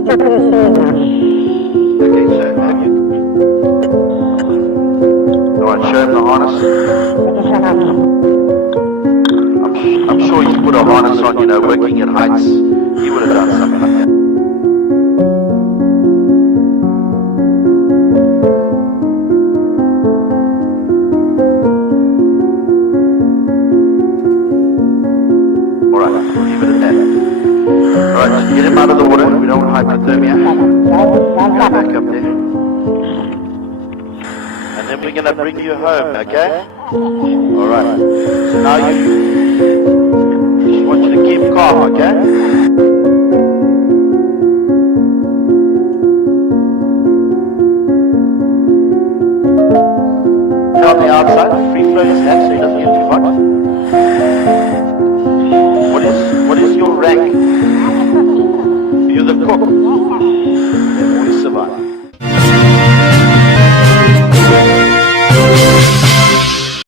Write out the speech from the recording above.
Okay, so have you? Alright, show him the harness. I'm sure you put a harness on, working at heights. You would have done something like that. Alright, leave it at that. Alright, just get him out of the water. We don't want hypothermia. Go back up there. And then we're going to bring you home, okay? Alright. So now I just want you to keep calm, okay? On the outside, free flow his hand so he doesn't get too hot. What is your rank? You're the cook. Then we survive.